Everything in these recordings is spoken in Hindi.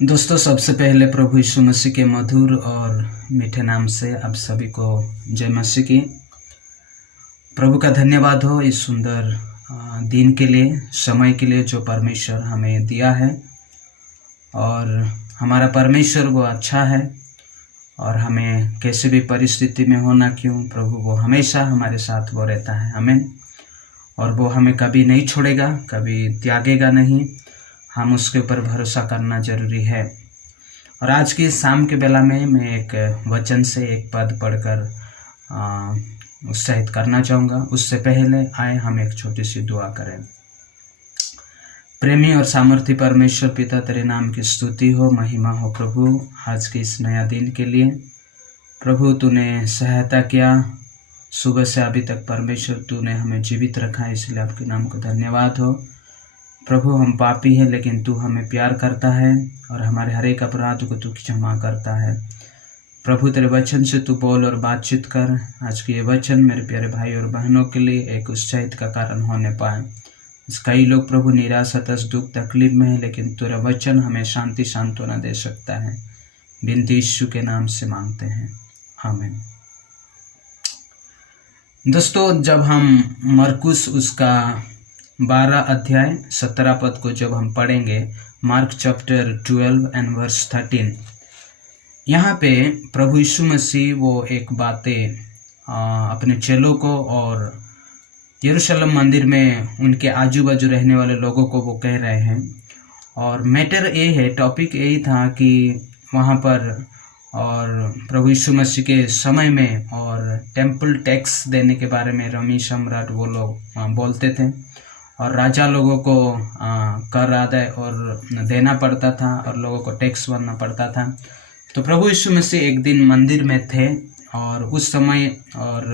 दोस्तों, सबसे पहले प्रभु यीशु मसीह के मधुर और मीठे नाम से आप सभी को जय मसीह की। प्रभु का धन्यवाद हो इस सुंदर दिन के लिए, समय के लिए जो परमेश्वर हमें दिया है। और हमारा परमेश्वर वो अच्छा है और हमें कैसे भी परिस्थिति में होना क्यों, प्रभु वो हमेशा हमारे साथ वो रहता है। आमीन। और वो हमें कभी नहीं छोड़ेगा, कभी त्यागेगा नहीं। हम उसके ऊपर भरोसा करना जरूरी है। और आज की शाम के बेला में मैं एक वचन से एक पद पढ़कर उत्साहित करना चाहूँगा। उससे पहले आए हम एक छोटी सी दुआ करें। प्रेमी और सामर्थी परमेश्वर पिता, तेरे नाम की स्तुति हो, महिमा हो प्रभु आज के इस नया दिन के लिए। प्रभु तूने सहायता किया, सुबह से अभी तक परमेश्वर तूने हमें जीवित रखा है, इसलिए आपके नाम को धन्यवाद हो। प्रभु हम पापी हैं लेकिन तू हमें प्यार करता है और हमारे हर एक अपराध को तू क्षमा करता है। प्रभु तेरे वचन से तू बोल और बातचीत कर। आज के ये वचन मेरे प्यारे भाई और बहनों के लिए एक उत्साहित का कारण होने पाए। कई लोग प्रभु निराश, हताश, दुख, तकलीफ में है, लेकिन तेरा वचन हमें शांति सांत्वना दे सकता है। बिनती यीशु के नाम से मांगते हैं, आमीन। दोस्तों, जब हम मरकुस उसका 12 अध्याय 17 पद को जब हम पढ़ेंगे, मार्क चैप्टर 12 एंड वर्स 13, यहाँ पे प्रभु यीशु मसीह वो एक बातें अपने चेलों को और यरूशलेम मंदिर में उनके आजू बाजू रहने वाले लोगों को वो कह रहे हैं। और मैटर ये है, टॉपिक यही था कि वहाँ पर और प्रभु यीशु मसीह के समय में और टेम्पल टैक्स देने के बारे में रोमी सम्राट वो लोग बोलते थे और राजा लोगों को कर आदाय और देना पड़ता था और लोगों को टैक्स भरना पड़ता था। तो प्रभु यीशु मसीह एक दिन मंदिर में थे और उस समय और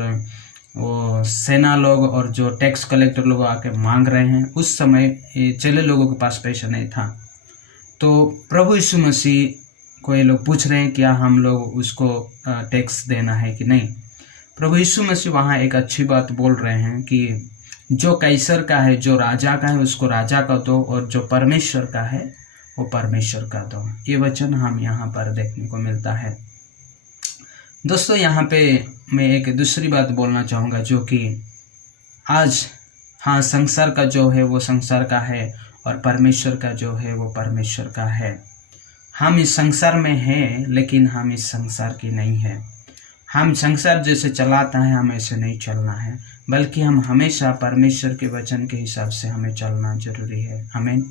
वो सेना लोग और जो टैक्स कलेक्टर लोग आके मांग रहे हैं। उस समय चेले लोगों के पास पैसा नहीं था। तो प्रभु यीशु मसीह को ये लोग पूछ रहे हैं क्या हम लोग उसको टैक्स देना है कि नहीं। प्रभु यीशु मसीह वहाँ एक अच्छी बात बोल रहे हैं कि जो कैसर का है, जो राजा का है, उसको राजा का दो, और जो परमेश्वर का है वो परमेश्वर का दो। ये वचन हम यहाँ पर देखने को मिलता है। दोस्तों, यहाँ पे मैं एक दूसरी बात बोलना चाहूँगा जो कि आज संसार का जो है वो संसार का है और परमेश्वर का जो है वो परमेश्वर का है। हम इस संसार में हैं लेकिन हम इस संसार की नहीं है। हम संसार जैसे चलाता है हम ऐसे नहीं चलना है, बल्कि हम हमेशा परमेश्वर के वचन के हिसाब से हमें चलना जरूरी है। आमीन।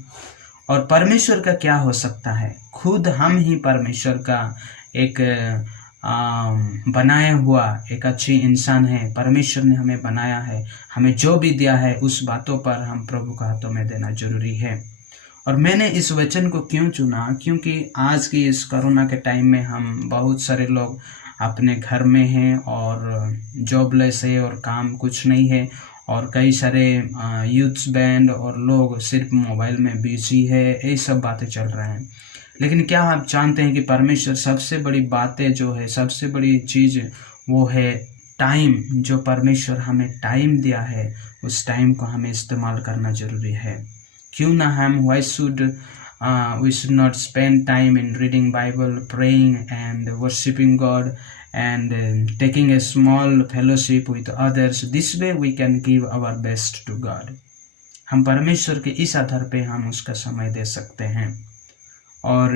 और परमेश्वर का क्या हो सकता है, खुद हम ही परमेश्वर का एक बनाया हुआ एक अच्छी इंसान है। परमेश्वर ने हमें बनाया है, हमें जो भी दिया है उस बातों पर हम प्रभु के हाथों में देना जरूरी है। और मैंने इस वचन को क्यों चुना, क्योंकि आज की इस कोरोना के टाइम में हम बहुत सारे लोग अपने घर में हैं और जॉबलेस है और काम कुछ नहीं है, और कई सारे यूथ्स बैंड और लोग सिर्फ मोबाइल में बिजी है। ये सब बातें चल रहे हैं। लेकिन क्या आप जानते हैं कि परमेश्वर सबसे बड़ी बातें जो है, सबसे बड़ी चीज़ वो है टाइम। जो परमेश्वर हमें टाइम दिया है उस टाइम को हमें इस्तेमाल करना जरूरी है। क्यों ना हम why should we should not spend time in reading Bible, praying and worshiping God and taking a small fellowship with others. This way we can give our best to God. हम परमेश्वर के इस आधार पे हम उसका समय दे सकते हैं। और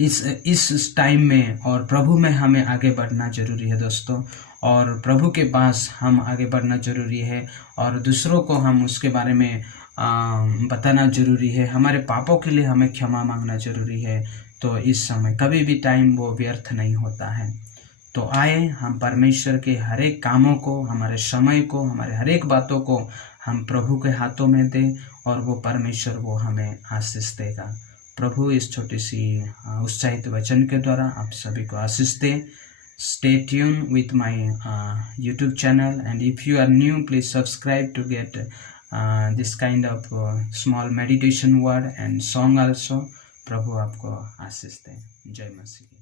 इस टाइम में और प्रभु में हमें आगे बढ़ना जरूरी है दोस्तों। और प्रभु के पास हम आगे बढ़ना जरूरी है और दूसरों को हम उसके बारे में बताना जरूरी है। हमारे पापों के लिए हमें क्षमा मांगना जरूरी है। तो इस समय कभी भी टाइम वो व्यर्थ नहीं होता है। तो आए हम परमेश्वर के हर एक कामों को, हमारे समय को, हमारे हर एक बातों को हम प्रभु के हाथों में दें और वो परमेश्वर वो हमें आशीष देगा। प्रभु इस छोटी सी उत्साहित वचन के द्वारा आप सभी को आशीष दे। Stay tuned with my YouTube channel, and if you are new, please subscribe to get this kind of small meditation word and song also. प्रभु आपको आशीष दे। जय मसीह।